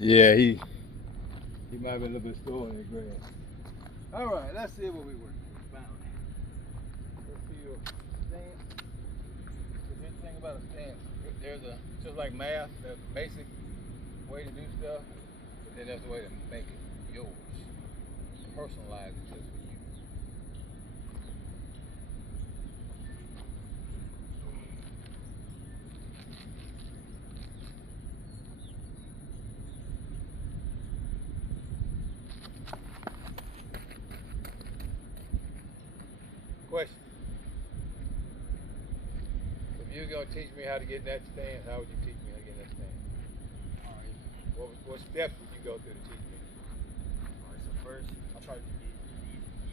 Yeah, he might have been a little bit slow in that grass. All right, let's see what we work with. Found it. Let's see your stance. The big thing about a stance, there's a, just like math, there's a basic way to do stuff, but then there's a way to make it yours. Personalize it just for you. Question. If you're going to teach me how to get in that stance, how would you teach me how to get in that stance? Alright. What steps would you go through to teach me? Alright, so first, I'll try to get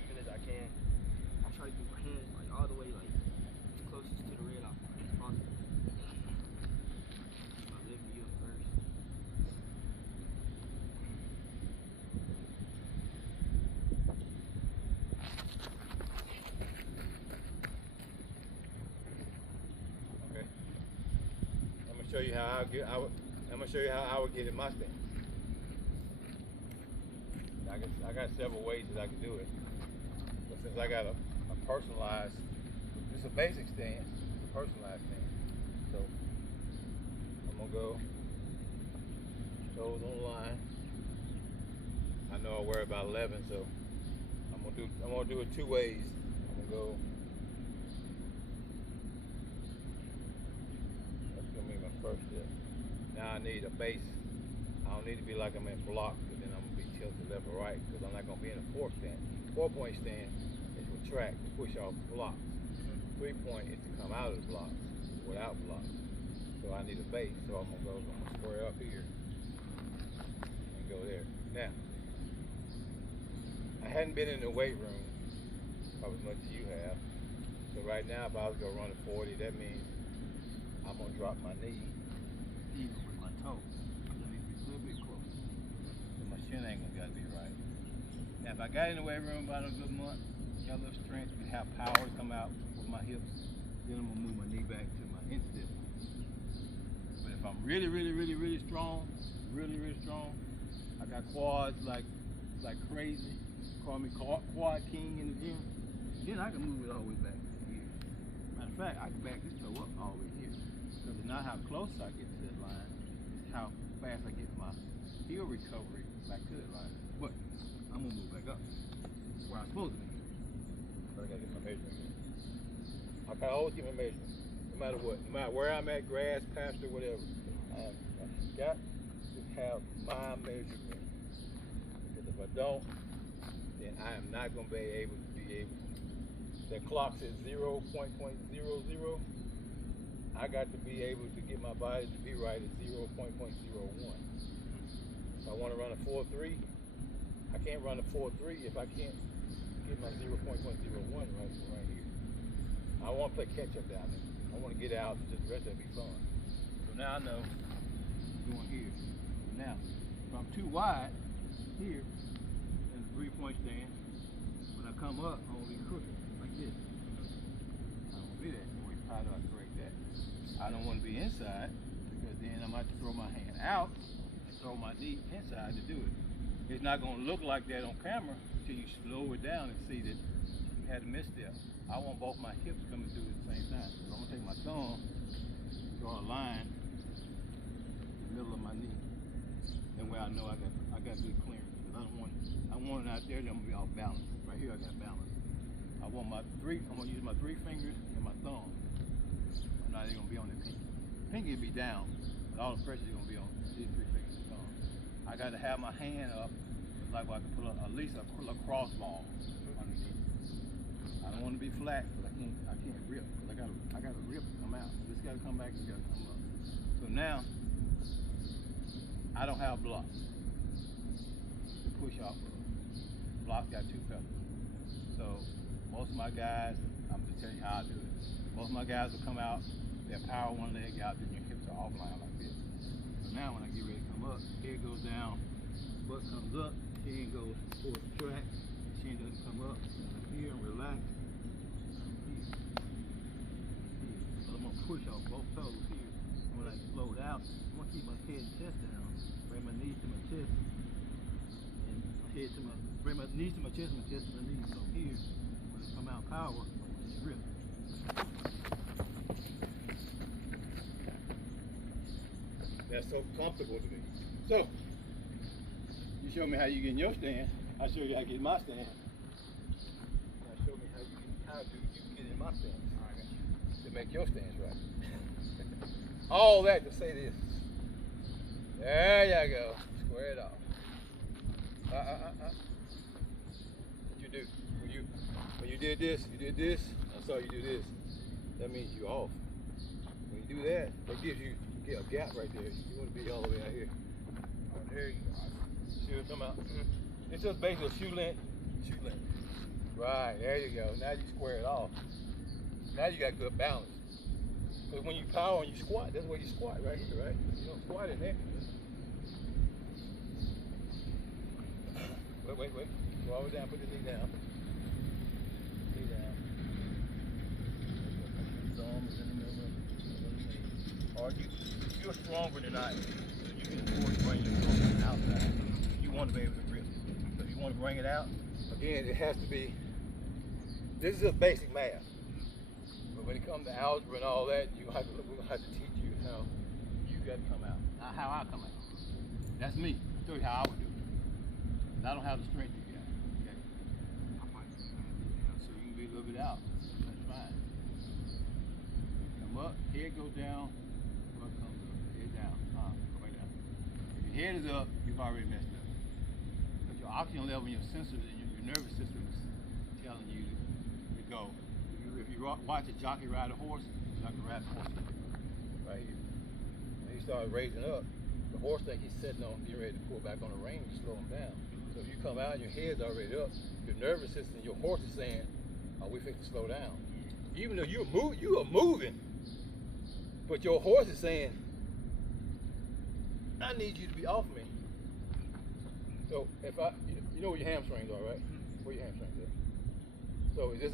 even as I can. I'll try to get my hands like all the way like as closest to the red as possible. I'll lift you up first. Okay. I'm gonna show you how I'm gonna show you how I would get in my stance. I got several ways that I can do it, but since I got a personalized, it's a basic stance, it's a personalized stance. So I'm gonna go toes on the line. I know I wear about 11, so I'm gonna do it two ways. I'm gonna go. That's gonna be my first step. Now I need a base. I don't need to be like I'm in block, but then I'm gonna be tilted left or right because I'm not gonna be in a 4-point. 4-point stance is with track to push off blocks. 3-point is to come out of the blocks without blocks. So I need a base, so I'm gonna square up here and go there. Now, I hadn't been in the weight room probably as much as you have. So right now, if I was gonna run a 40, that means I'm gonna drop my knee Even with my toe. Let me be a little bit closer. and my shin angle gotta be right. Now, if I got in the weight room about a good month, got a little strength, and have power to come out with my hips, then I'm gonna move my knee back to my instep. But if I'm really strong, really strong, I got quads like crazy. Call me quad king in the gym. Then I can move it all the way back to here. Matter of fact, I can back this toe up all the way here. Because it's not how close I get to that line, it's how fast I get my heel recovery back to that line. But I'm gonna move back up where I'm supposed to be. But I gotta get my measurement. I can always get my measurement, no matter what, no matter where I'm at, grass, pasture, whatever. I got to have my measurement. Because if I don't, then I am not gonna be able to. That clock says 0.00. I got to be able to get my body to be right at 0.01. If I want to run a 4.3, I can't run a 4.3 if I can't get my 0.01 right here. I want to play catch up down there. I want to get out and just the rest of it be fun. So now I know I'm doing here. Now, if I'm too wide here in the 3-point stance, when I come up, I'm gonna be crooked like this. I don't want to be that. How do I correct that? I don't want to be inside because then I'm going to have to throw my hand out and throw my knee inside to do it. It's not going to look like that on camera until you slow it down and see that you had a misstep. I want both my hips coming through at the same time. So I'm going to take my thumb, draw a line in the middle of my knee. That way I know I got good clearance. Because I want it out there that I'm going to be off balance. Right here I got balance. I'm gonna use my 3 fingers and my thumb. I'm not even gonna be on the pinky. Pinky will be down, but all the pressure is gonna be on these 3 fingers and thumb. I gotta have my hand up, like I can put at least a lacrosse ball underneath. I don't want to be flat, but I can't rip, because I gotta rip to come out. This gotta come back, this gotta come up. So now, I don't have blocks to push off of. Blocks got 2 pedals. So most of my guys, I'm just telling you how I do it. Most of my guys will come out, they'll power one leg out, then your hips are offline like this. So now when I get ready to come up, head goes down, butt comes up, chin goes towards the track, chin doesn't come up, here and relax. Here. So I'm gonna push off both toes here. When I slow it out, I'm gonna keep my head and chest down, bring my knees to my chest, and head to my, bring my knees to my chest to my knees. So here, when I come out power, I want to grip. That's so comfortable to me. So, you show me how you get in your stand, I show you how to get in my stand. Now show me how do you get in my stand. To make your stance right. All that to say this. There you go. Square it off. What you do? When you did this, I saw you do this. That means you off. When you do that, that gives you get a gap right there. You want to be all the way out here. Oh, there you go. Should come out. It's just basically a shoe length. Right, there you go. Now you square it off. Now you got good balance. Because when you power and you squat, that's where you squat, right here, right? You don't squat in there. Wait. Go all the way down, put the knee down. Knee down. Thumb is in the middle of the knee. Or you're stronger than I am. So you can afford to bring your thumb on the outside. You want to be able to grip. So if you want to bring it out, again, it has to be, this is a basic math. But when it comes to algebra and all that, we're going to have to teach you how you got to come out. Not how I come out. That's me. I'll show you how I would do it. I don't have the strength you got. Okay. So you can be a little bit out. That's fine. Come up, head goes down, butt comes up, head down. Go back down. If your head is up, you've already messed up. But your oxygen level and your sensors and your nervous system is telling you to go. If you watch a jockey ride a horse, right here. When he started raising up, the horse thinks he's sitting on, getting ready to pull back on the rein to slow him down. So if you come out and your head's already up, your nervous system, your horse is saying, "Oh, we think to slow down." Even though you are moving, but your horse is saying, "I need you to be off me." So if you know where your hamstrings are, right? Where your hamstrings are. So is this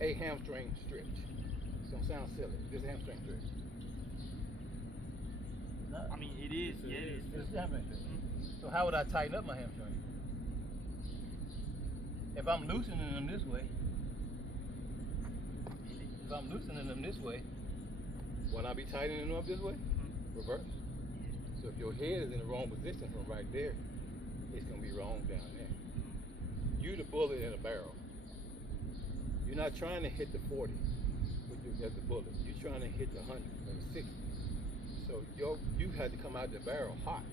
a hamstring stretch? It's gonna sound silly. Is this a hamstring stretch? No. I mean, it is. Yeah, it is. It's a hamstring stretch. So how would I tighten up my hamstring? If I'm loosening them this way, will I be tightening them up this way? Reverse. So if your head is in the wrong position from right there, it's gonna be wrong down there. You the bullet in a barrel. You're not trying to hit the 40 as the bullet. You're trying to hit the 100 or the 60. So you had to come out the barrel hot.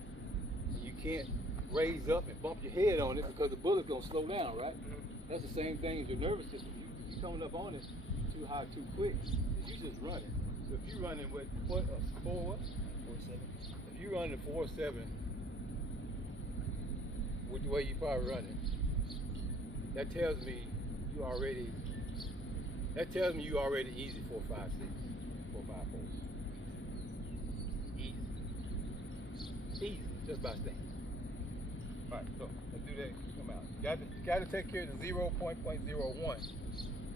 And you can't raise up and bump your head on it because the bullet's gonna slow down, right? That's the same thing as your nervous system. You coming up on it too high, too quick. You just running. So if you're running with 4.7. If you're running 4.7 with the way you probably running, that tells me you already easy 4.56, 4.54. Easy, just by staying. All right, so let's do that. Come out. You got to take care of the 0.01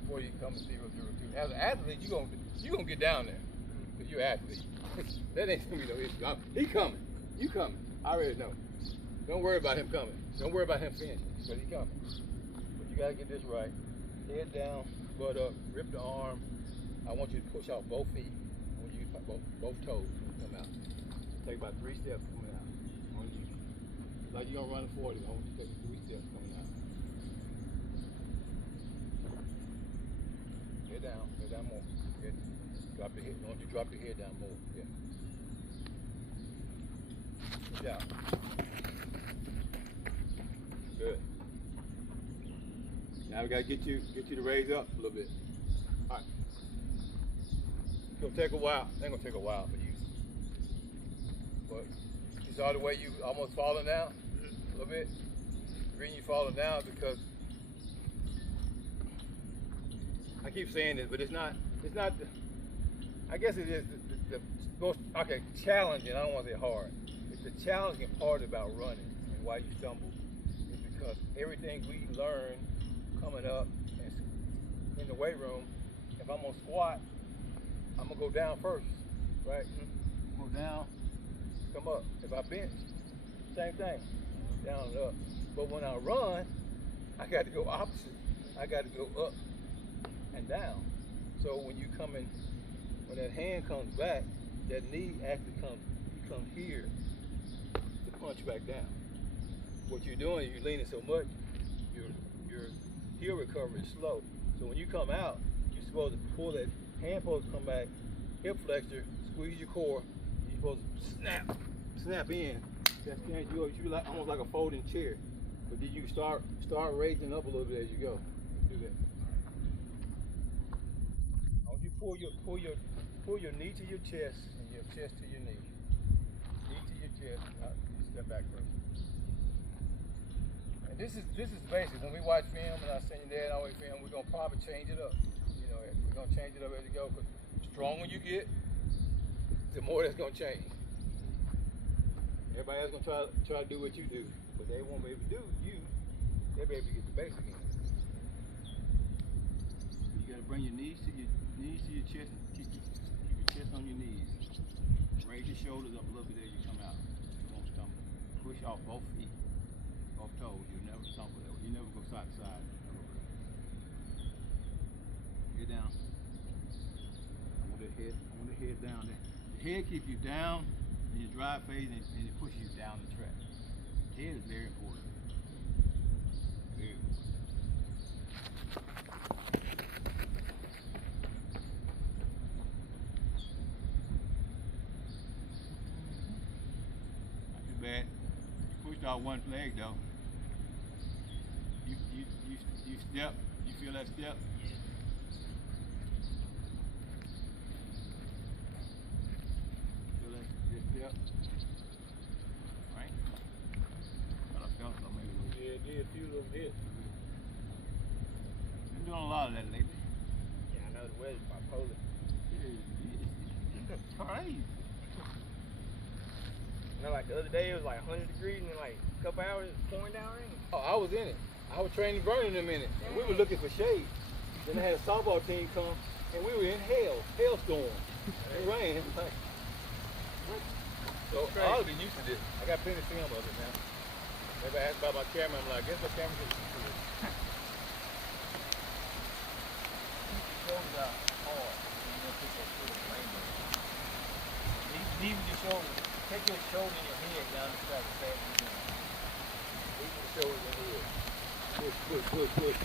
before you come to 0.02. As an athlete, you gonna get down there because you're an athlete. That ain't gonna be no issue. He coming. You coming. I already know. Don't worry about him coming. Don't worry about him finishing, but he coming. But you gotta get this right. Head down, butt up, rip the arm. I want you to push out both feet. I want you to both toes when you come out. Take about 3 steps coming out. Like you're gonna run a 40, I want you to take 3 steps coming out. Head down more. Drop your head. I want you to drop your head down more. Yeah. Good job. Good. Now we gotta get you to raise up a little bit. All right. It's gonna take a while. It ain't gonna take a while for you. But you saw the way you almost falling down a little bit. The reason you falling down is because I keep saying this, but it's not. I guess it is the most challenging. I don't want to say hard. It's the challenging part about running and why you stumble is because everything we learn coming up in the weight room, if I'm gonna squat, I'm gonna go down first, right? Go down, come up. If I bench, same thing, down and up. But when I run, I got to go opposite. I got to go up and down. So when you come in, when that hand comes back, that knee actually comes here to punch back down. What you're doing, you're leaning so much, your heel recovery is slow. So when you come out, you're supposed to pull that hand, supposed to come back, hip flexor, squeeze your core. You're supposed to snap in. That's you like almost like a folding chair. But then you start raising up a little bit as you go. Do that. I want you to pull your knee to your chest and your chest to your knee. Knee to your chest. Step back first. And this is basic. When we watch film, and I send you there and always film, we're gonna probably change it up. You know, we're gonna change it up as you go. Because the stronger you get, the more that's gonna change. Everybody else gonna try to do what you do, but they won't be able to do you. They'll be able to get the basic in. You gotta bring your knees to your chest and keep your chest on your knees. Raise your shoulders up a little bit as you come out. You won't stumble. Push off both feet, both toes. You'll never stumble that way. You never go side to side. Get down. I want the head down there. The head keeps you down in your drive phase and it pushes you down the track. The head is very important. Very important. Not too bad. You pushed out one leg though. You step. You feel that step? Yep. Right? But I felt something anyway. Yeah, it did a few little bits. Been doing a lot of that lately. Yeah, I know the weather's bipolar. It's crazy. You know, like the other day it was like 100 degrees and then like a couple hours it was pouring down rain. Oh, I was in it. I was training burning them in it. And we were looking for shade. Then I had a softball team come and we were in hailstorm. It rained. Like, what? So I ought to be used to this. I got plenty of film of it now. Everybody asked about my camera. I'm like, guess my camera can see it. Keep your shoulders out hard. And you're going to put your foot in the rainbow. Leave your shoulders. Take your shoulder and your head down the track as fast as you can. Leave your shoulders and head. Push, push, push, push.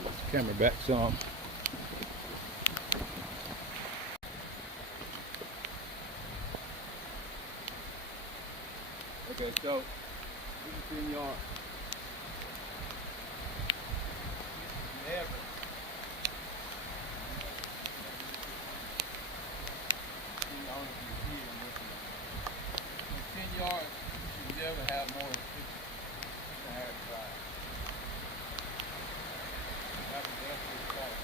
Move the camera back some. Okay, so this is 10 yards. Never. In 10 yards, you should never have more than 6.5 drive. That's the fault.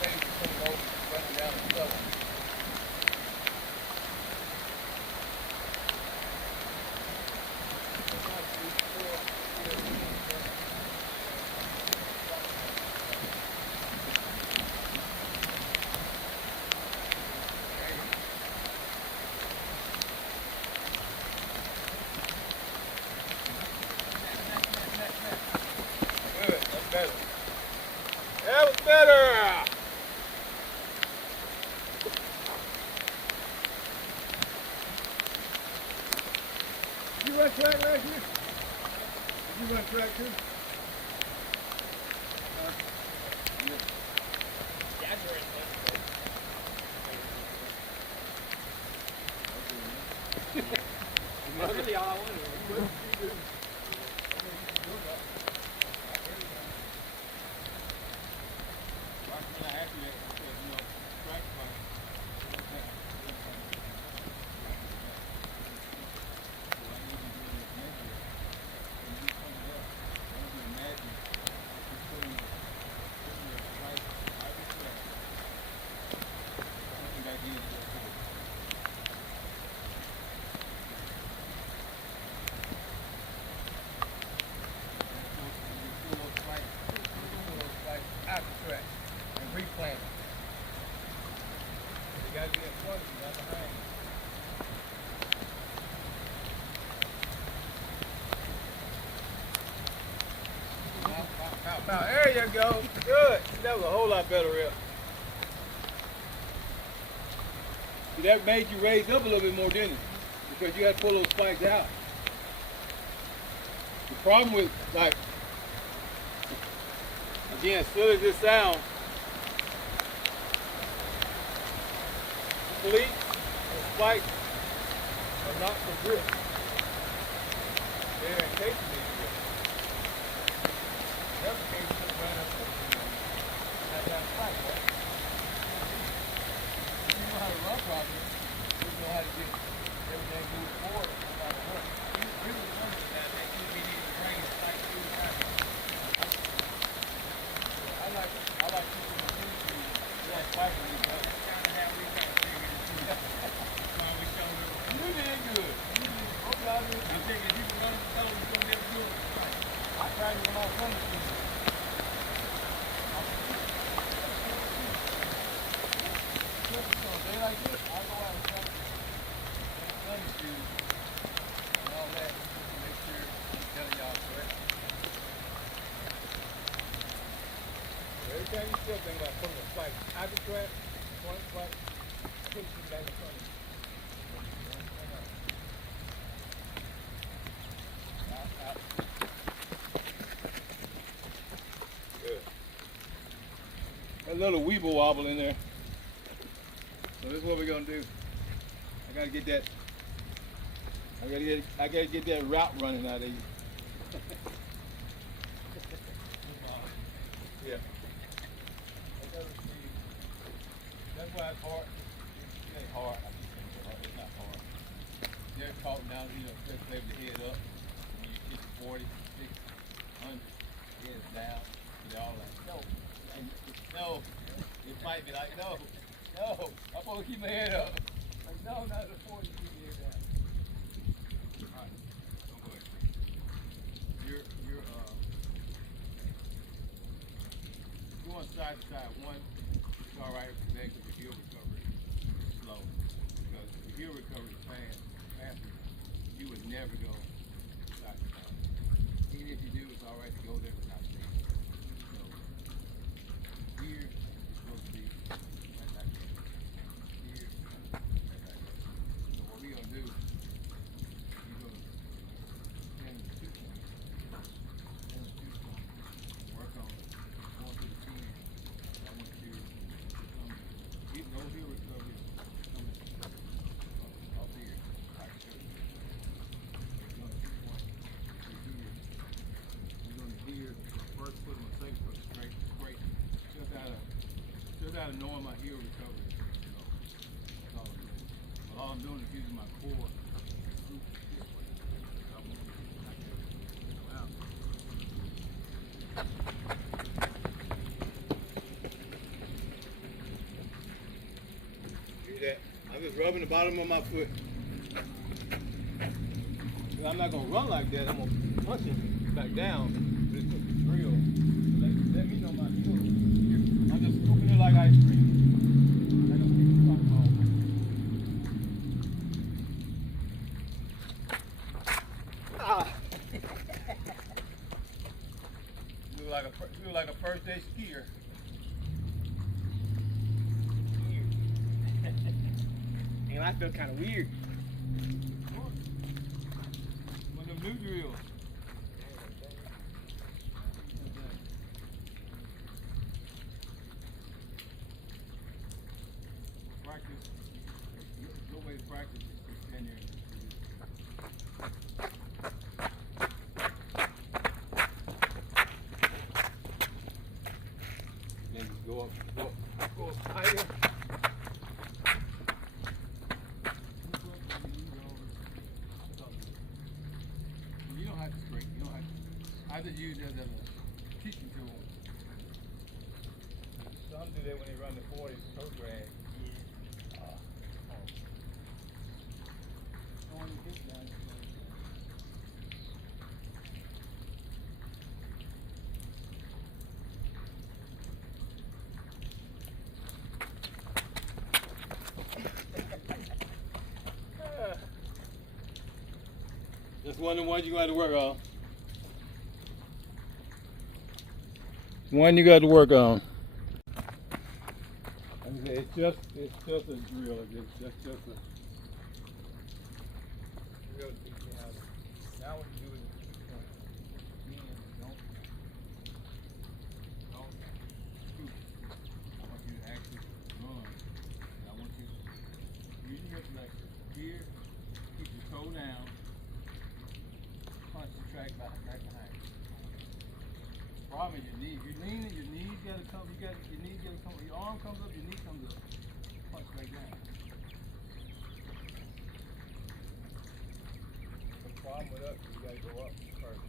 space between those running down the stuff. Good, that's better. That was better! Did you run track last year? Did you run track too? Yeager is That's really all I wanted. Replant. You gotta be in front of you, not behind you. Now, there you go. Good. That was a whole lot better, Rip. See, that made you raise up a little bit more, didn't it? Because you had to pull those spikes out. The problem with, like, again, silly as this sounds, cleats and spikes are not for grip. They're in case you need grip. The other case just ran up and that spike, right? If you know how to run properly, you know how to get everything moving forward no matter what. We were wondering that you need to bring the spike through the time. I like people who do that spike when you go. You did good. I'm thinking if you can run the stone, you're going to be able to do it. I tried to run off running shoes. On a day like this, I go out and try to running shoes and all that to make sure I'm telling y'all correct. Every time you still think about putting a spike out the track, one spike, put it back in front of you. Good. A little weeble wobble in there. So this is what we're gonna do. I gotta get that route running out of you. Yeah. That's why it's hard. It ain't hard. I just think it's not hard. They're talking down, just maybe the head up. When you kick 40, 600, head down. They're all like, no. It might be like, no. I'm supposed to keep my head up. Like, no, not the 40, keep your head down. All right, don't go ahead. You're going side to side. One, it's all right for next to the heel recovery is slow. Because the heel recovery is faster, you would never go side to side. Even if you do, it's all right to go there but not stay. So, here is supposed to be right back there. Here, right back there. So what we're going to do, you're going to stand in the 2 point. Work on going to the 10. I want you to come, get no heel recovery, coming off here. Right, so you're going to 2 point. You're going to hear first foot on the second foot straight. Just out of knowing my heel recovery. That's all I'm doing. But all I'm doing is using my core. that. I'm just rubbing the bottom of my foot. I'm not gonna run like that. I'm gonna punch it back down. But it's real. Let me know my heel. I'm just scooping it like ice cream. I know people talk about. Ah. You look like a first day skier. And I feel kind of weird. One of them new drills. Practice. No way to practice is to stand there and then just go up higher. You don't have to scrape. You don't have to. I just use it as a teaching tool. Some do that when they run the 40 toe drag. That's one of the ones you got to work on. One you got to work on. It's just a drill. It's just a drill to teach you how to. Now what you do is don't scoop. I want you to actually run. And I want you to use your hip flexor here, keep your toe down, punch the track back behind you. Problem is your knee. If you're leaning, your knees gotta come. Your knees gotta come. Your arm comes up, your knee comes up. Punch back down. The problem with us is you gotta go up first.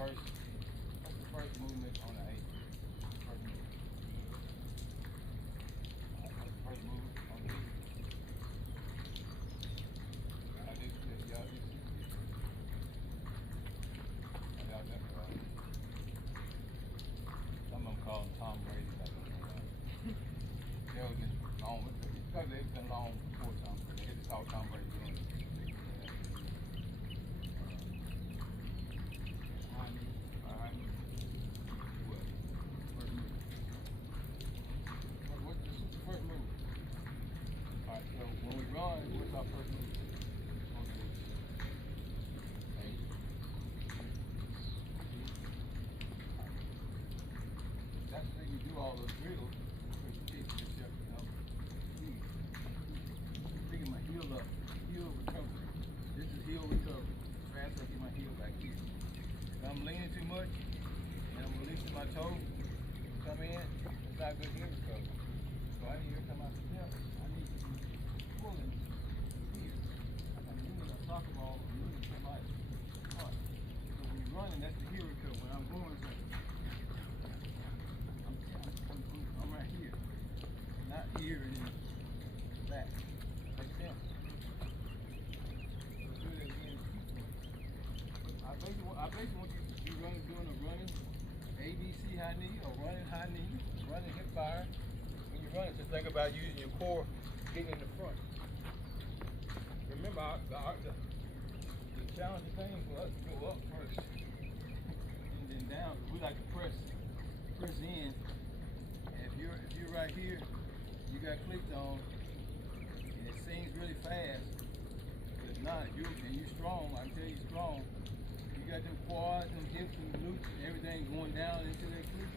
What's the first movement on the 8? First move. First move on the 8. I do this, y'all do this. Y'all definitely. Some of them call them Tom Brady. They was just long, because they've been long before Tom Brady. They had to call Tom Brady doing it. What's our first move? That's the thing you do all those drills because you teach yourself to help. Picking my heel up, heel recovery. This is heel recovery. Fast I get my heel back here. If I'm leaning too much and I'm releasing my toe, come in, it's not good heel recovery. So I need to come out the step. I need to be pulling. Soccer ball, moving to life. So when you're running, that's the heel recovery. When I'm going, I'm right here, not here and then back. Makes sense. So do that again. I basically want you to be doing a running ABC high knee or running high knee, running hip fire. When you're running, just think about using your core, getting in the front. Remember, the challenging thing for us to go up first and then down. We like to press in. And if you're right here, you got clicked on, and it seems really fast, but it's not. If you're strong, I can tell you're strong. You got them quads and hips and glutes and everything going down into that cleat.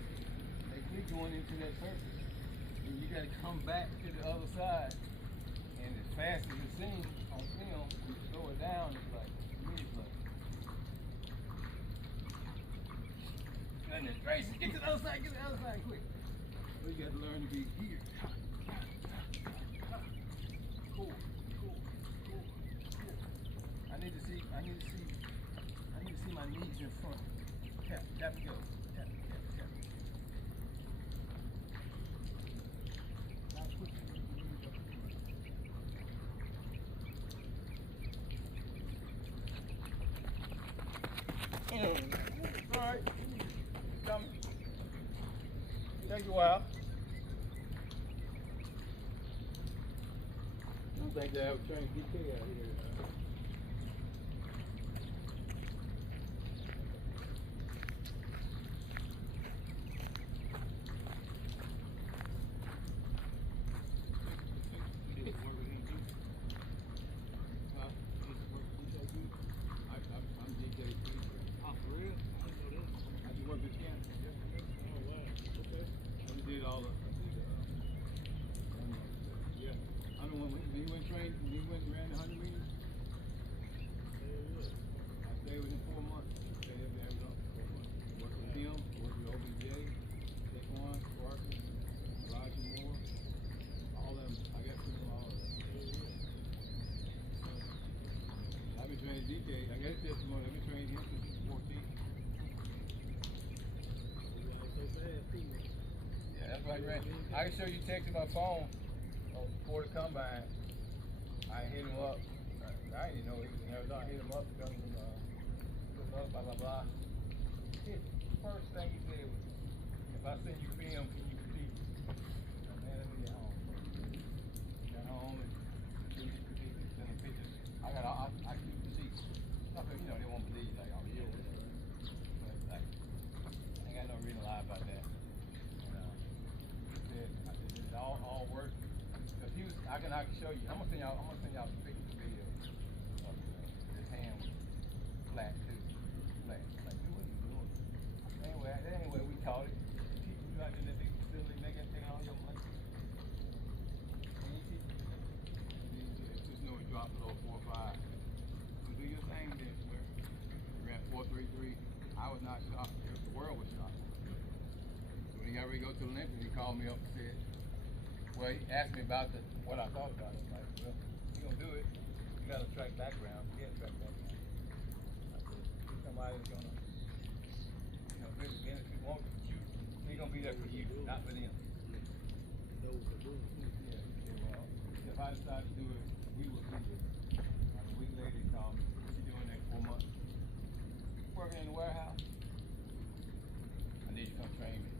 That cleat going into that surface. And you got to come back to the other side. And as fast as it seems on film, you slow it down, it's like, really slow. Goodness gracious, get to the other side, quick. Well, you got to learn to be here. Cool. I need to see my knees in front. Tap, go. Tap. Now put your knees up in front. All right. Come. Take a while. I don't think they have a trained DK out here. DK, I guess that's more. Let me train him since he's 14. Yeah, that's right, man. I can show you texting my phone before the combine. I hit him up. I didn't know he was in Arizona. I hit him up because of blah blah blah. His first thing he said was, "If I send you film, can you critique?" Man, let me get home. Got home and send him pictures. I keep receipts. You know, they won't believe like, oh yeah. But like, I ain't got no reason to lie about that. He said it's all work. Cause he was, I can show you. I'm gonna send y'all some pictures and videos of his hand was flat too. Flat. Like he wasn't doing it. Anyway, we caught it. People you out in that big facility, they got taking all your money. Just know it dropped below 4.5. Do your thing then, swear. We ran 4.33. I was not shocked. The world was shocked. So when he got ready to go to the Olympics, he called me up and said, well, he asked me about what I thought about it. Like, well, you're going to do it. You got a track background. He had a track background. I said, somebody that's going to, really benefit, won't you. He's going to be there for you, not for them. Yeah. Well, if I decide to do it, he will do it. Like a week later, he called me. What you doing next 4 months? Working in the warehouse. I need you to come train me.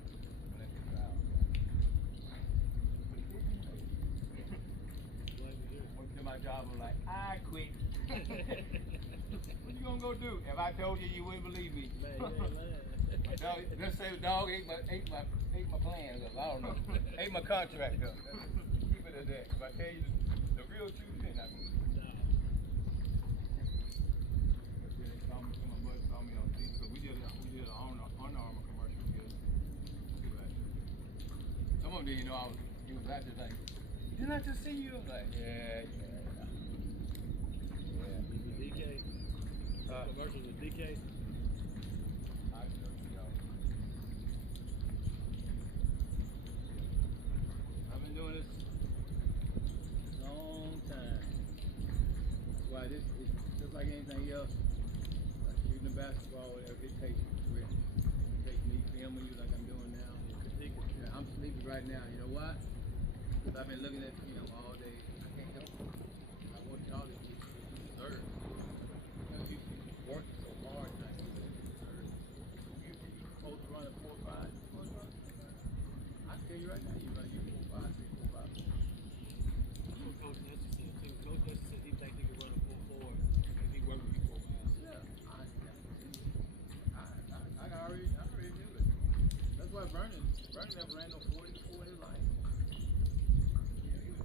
Went to my job, I'm like, I quit. What you gonna go do? If I told you, you wouldn't believe me. Let's say the dog ate my plans up. I don't know. Ate my contract up. Keep it at that. If I tell you the real truth, then I mean. We did an Under Armour commercial together. Some of them didn't know he was out there like, didn't I just see you? I was like, yeah. DK? Commercials with DK? I've been doing this a long time. That's why this is just like anything else. Like shooting a basketball, whatever, it takes me filming you like I'm doing now. Yeah, I'm sleeping right now. You know why? Because I've been looking at all day. I can't help it. I want y'all to get deserved. Because you work so hard, I can deserve. You're supposed to run a 4.5. I tell you right now, you run your 4.5, 6.5. Coach Hutchinson said he thinks he can run a 4.4 if he worked with you 4 miles. Yeah, I already knew it. That's why Vernon never ran no 40 before in his life. Yeah, he was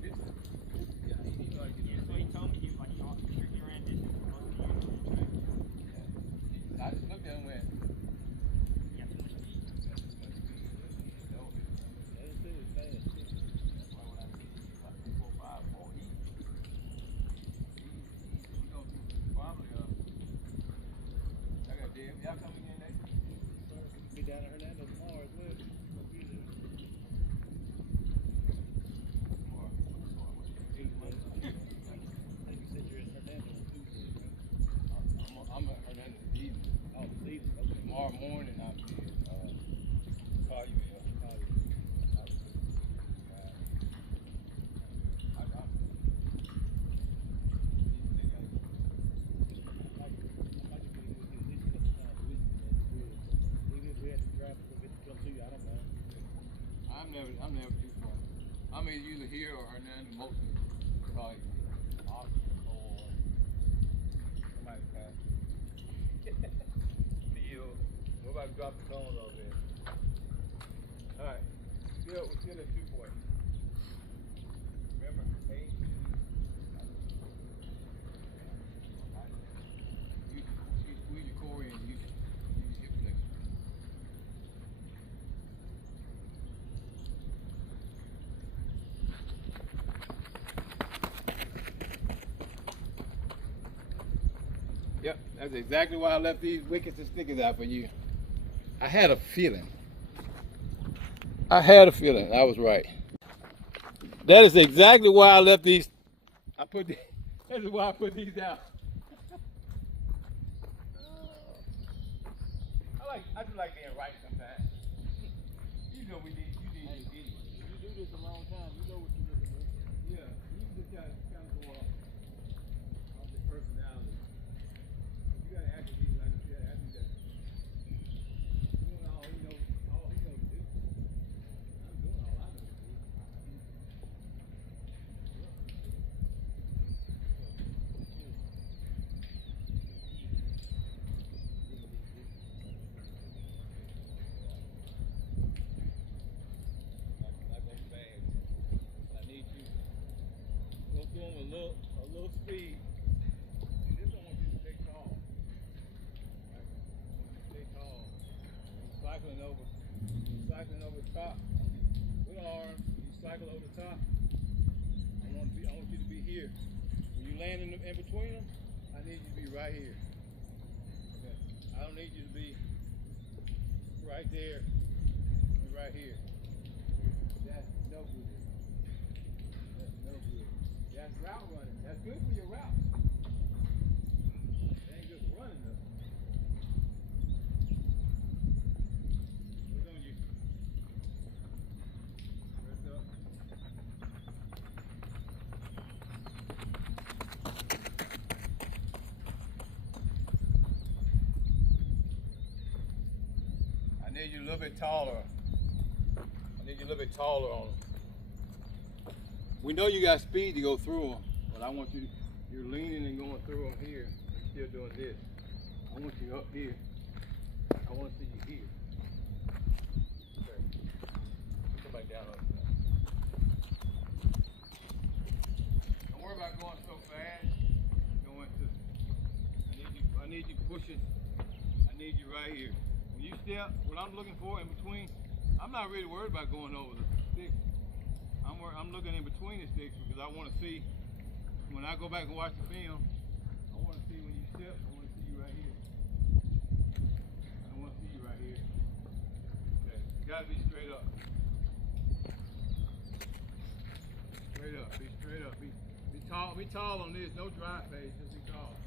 is usually here or Hernando, mostly probably Austin or somebody pass. Field. What about drop the cones over there? Alright. We're still at 2 points. Remember, 18. You squeeze your core in, you use your hip flexor. Yep, that's exactly why I left these wickets and stickers out for you. I had a feeling. I was right. That is exactly why I left these. This is why I put these out. I just like being right sometimes. You know you need this anyway. You do this a long time, you know what you're looking at. Yeah, you just gotta kind of go off the personality. You gotta act like you gotta act like that. You know all he knows to do. I'm doing all I know to do. Not go fast. I need you to go through them a little speed. And this I want you to stay tall. Right? I want you to stay tall. You're cycling over top. With arms, you cycle over the top. I want you to be here. When you land in between them, I need you to be right here. Okay. I don't need you to be right there and right here. That's no good. That's no good. That's route running. That's good for your route. It ain't just running though. What's on you? Rest up. I need you a little bit taller. On them. We know you got speed to go through them, but I want you're leaning and going through them here and still doing this. I want you up here. I want to see you here. Okay. Come back down on that. Don't worry about going so fast. I need you pushing. I need you right here. When you step, what I'm looking for in between, I'm not really worried about going over the sticks. I'm looking in between the sticks because I want to see, when I go back and watch the film, I want to see when you step, I want to see you right here. I want to see you right here. Okay, you got to be straight up. Straight up, be straight up. Be tall on this, no drive phase, just be tall.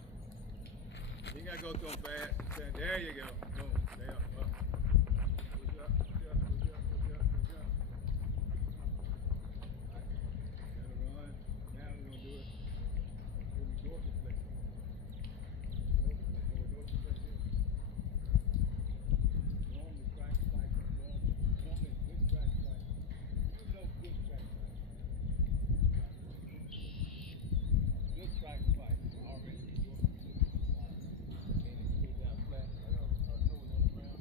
You ain't got to go so fast. There you go. Boom, there, up. Push up, push up, push up, push up, push up. Gotta run. Now we're gonna do it. Here we go to flex. Dorsal flex here. Normally track spike. Normally good track spike. You know good track spike. Good track spike. Already dorsal flex. And it goes down flat. Our toes on the ground.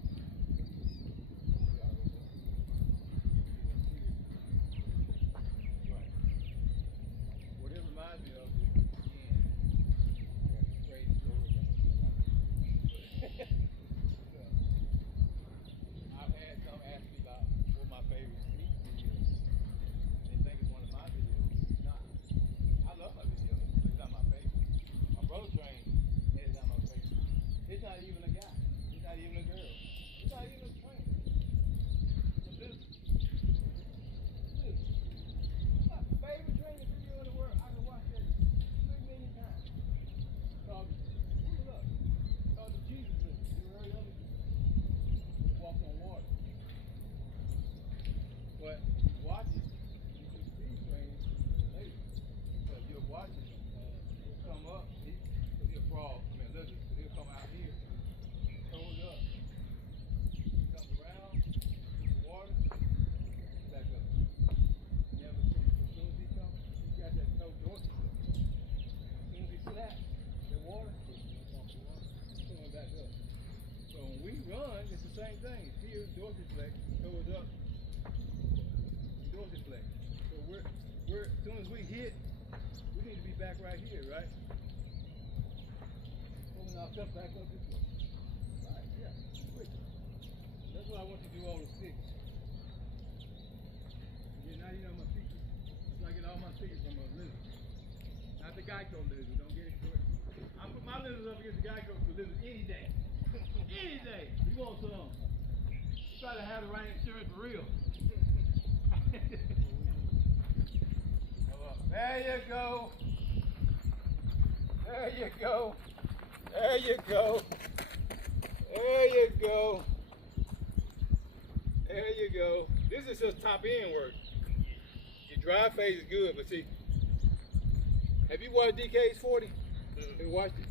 back right here, right? Pulling ourselves back up this way. Right, yeah, quick. That's what I want you to do all the sticks. Yeah, now you know my secret. So I get all my secrets from a lizard. Not the Geico lizard, don't get it correct. I put my lizards up against the Geico lizard any day. Any day. You want some? You try to have the right insurance for real. There you go. There you go. There you go. There you go. There you go. This is just top end work. Your drive phase is good, but see, have you watched DK's 40? Have you watched it?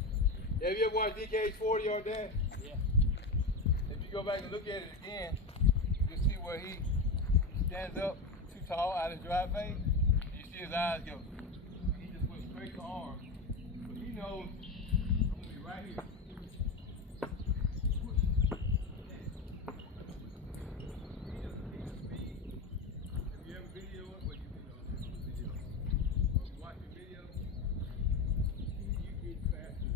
Have you ever watched DK's 40 or that? Yeah. If you go back and look at it again, you'll see where he stands up too tall out of drive phase. You see his eyes go. He just went straight to arm. But he knows I'm gonna be right here. Have you ever video it? Well, you know, on the video. When you watch the video, you get faster.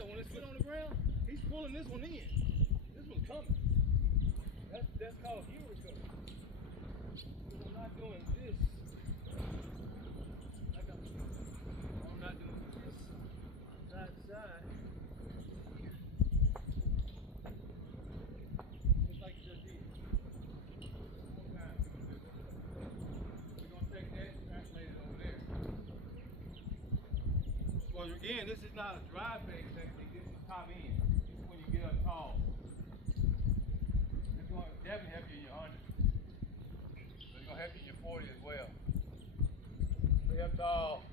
When it's good on the ground, he's pulling this one in. This one's coming. That's called heel recovery. Because I'm not doing this. I'm not doing this side to side. Just like you just did. One time we're going to take that and translate it over there. Well, again, this is not a drive phase technique. This is top end. This is when you get up tall. It's going to definitely help you in your 100. But it's going to help you in your 40 as well. Stay up tall.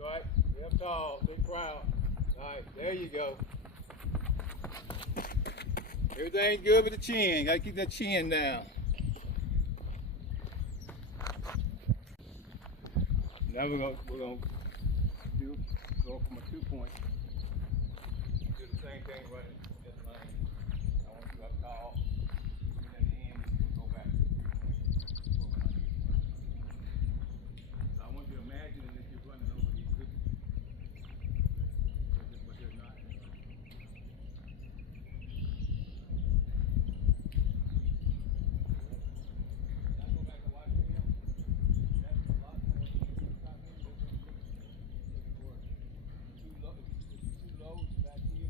Right? Stay up tall. Stay proud. Alright, there you go. Everything's good with the chin. Gotta keep that chin down. Now we're gonna go from a 2-point. Do the same thing right in this lane. I want you up tall. And at the end, we'll go back to the 3-point. So I want you to imagine that you're running over these cookies. But they're not. Now go back and watch the film. That's a lot more than you top in. Too low back here.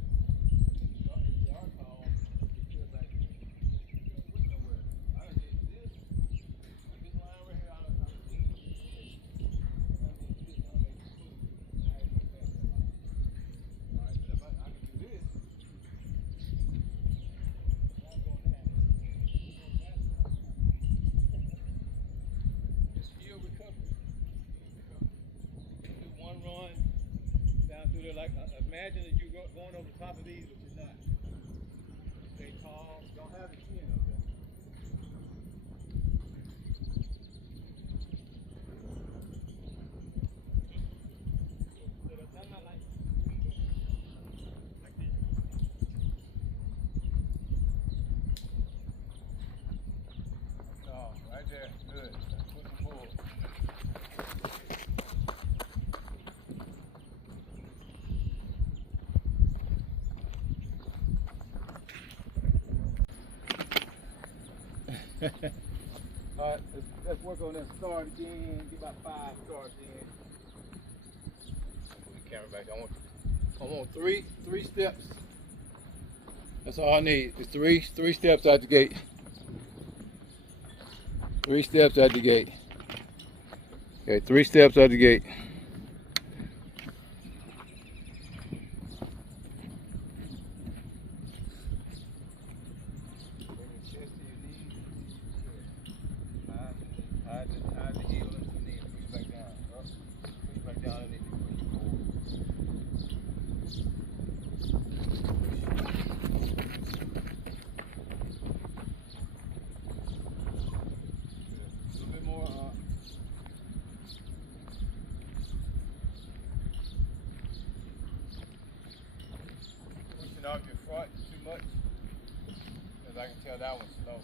If you are tall, it's still back here. You don't look nowhere. I done did this. This line right here, I done did this. I did this, I made it smooth. And I had to go past that line. Alright, but if I can do this, now I'm going down. I'm going past the line. It's heel recovery. Do one run down through there like imagine that you're going over the top of these, but you're not. Stay tall. Don't have the chin up there. So that's not like this. Oh, right there. Good. Put some pull. Alright, let's work on that start again. Get about 5 starts in. Put the camera back. I want you I want three steps. That's all I need. It's three steps out the gate. 3 steps out the gate. Okay, 3 steps out the gate. Hide the heel into the knee and push back down. Push back down and then you push it forward. A little bit more. Pushing off your front too much, because I can tell that one's slow.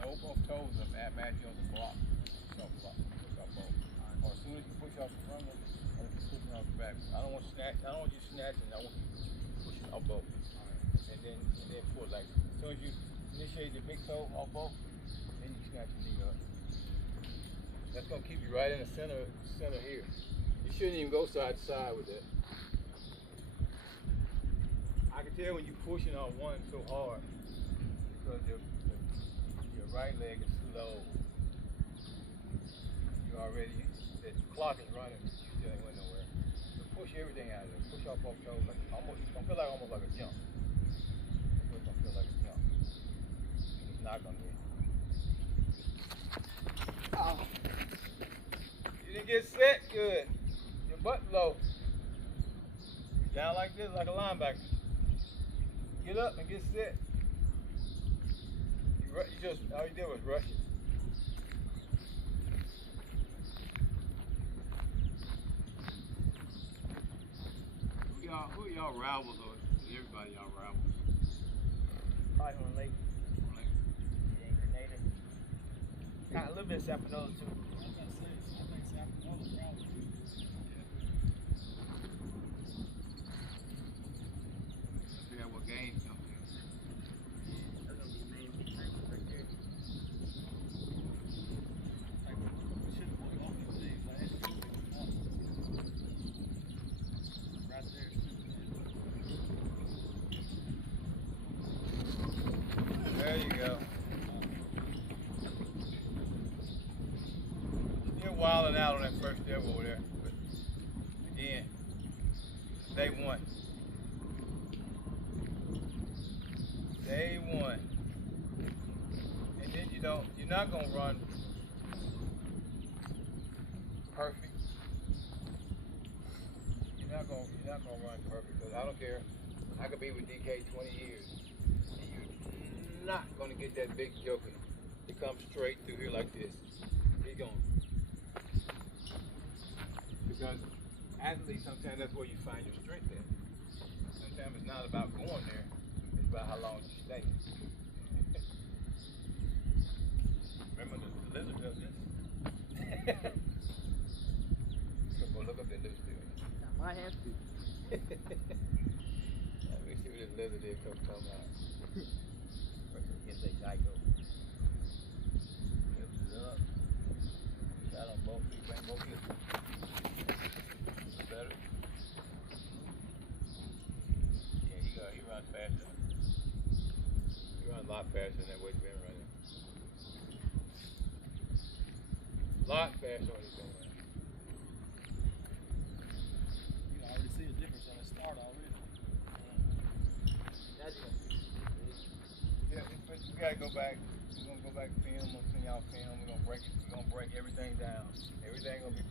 No both toes up at Matthew on the block. Push off block. Push off both. Or as soon as you push off the front one, or if you're pushing off the back. I don't want you snatching, I want you pushing off both. And then pull like as soon as you initiate the big toe off both, then you snatch your knee up. That's gonna keep you right in the center here. You shouldn't even go side to side with that. I can tell when you're pushing on one so hard because your right leg is slow. The clock is running, you still ain't went nowhere. So push everything out of there. Push off both toes, like almost, it's gonna feel like almost like a jump. It's gonna feel like a jump. It's not gonna be. Oh. You didn't get set good. Your butt low. Down like this, like a linebacker. Get up and get set. You just, all you did was rush it. Who y'all rivals or everybody y'all rivals? Probably on Lake. Yeager, Native. Got a little bit of Sapanola too. I think Sapanola probably. I forgot what game comes in. That's gonna be main big right there. We should have won off these things last year. Right there. There you go. Still wilding out on that first step over there. But again, day one. Day one. And then you're not gonna run perfect. You're not gonna run perfect, because I don't care. I could be with DK 20 years. You're not gonna get that big joker to come straight through here like this. He's gone. Because athletes, sometimes that's where you find your strength at. Sometimes it's not about going there, it's about how long you stay. Remember the lizard does this? So go look up that lizard there. I might have to. Let me see what this lizard did come out. Get that Geico. Lift it up. Shot on both feet, bring both feet. Better. Yeah, he runs faster. He runs a lot faster than what he's been running. A lot faster than he's been running. You can already see a difference on the start already. That's gonna be Yeah, we gotta go back. We're gonna go back and film. We're gonna send y'all film. We're gonna break everything down. Everything gonna be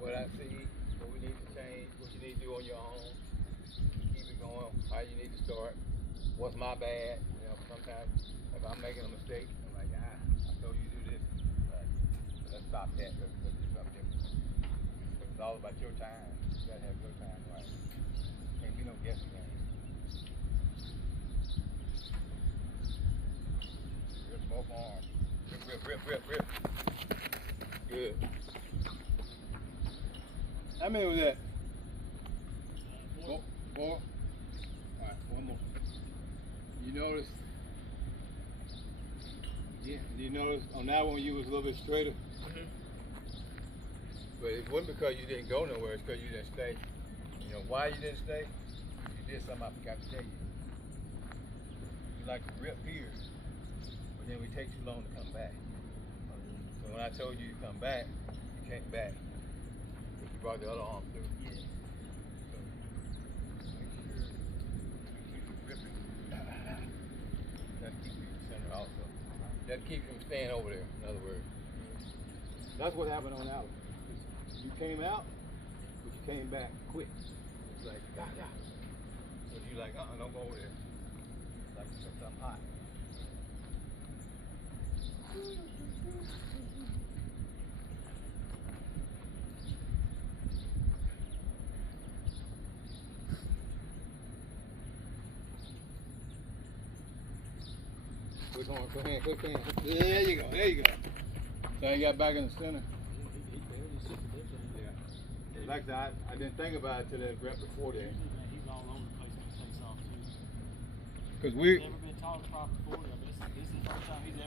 what I see, what we need to change, what you need to do on your own. Keep it going. How you need to start. What's my bad? You know, sometimes if I'm making a mistake, I'm like, I told you to do this. Let's stop that. Let's do something different. Because it's all about your time. You gotta have your time right. Can't be no guessing game. Rip both arms. Rip. Good. How many was that? Four. All right, one more. You notice? Yeah. You notice on that one you was a little bit straighter. Mm-hmm. But it wasn't because you didn't go nowhere. It's because you didn't stay. You You know why you didn't stay? You did something I forgot to tell you. You like to rip here, but then we take too long to come back. So when I told you to come back, you came back. But you brought the other arm through. Yeah. So make sure you rip it. That'll keep you in the center also. That'll keep you from staying over there, in other words. That's what happened on Allen. You came out, but you came back quick. It's like, yeah. But you like, don't go over there. Like something hot. Quick hand. There you go. So you got back in the center. He barely shifted that thing. Yeah. Like I said, I didn't think about it till that rep before that. He's all over the place when he takes off too. Cause we He's never been taught proper before. This is the first time he's ever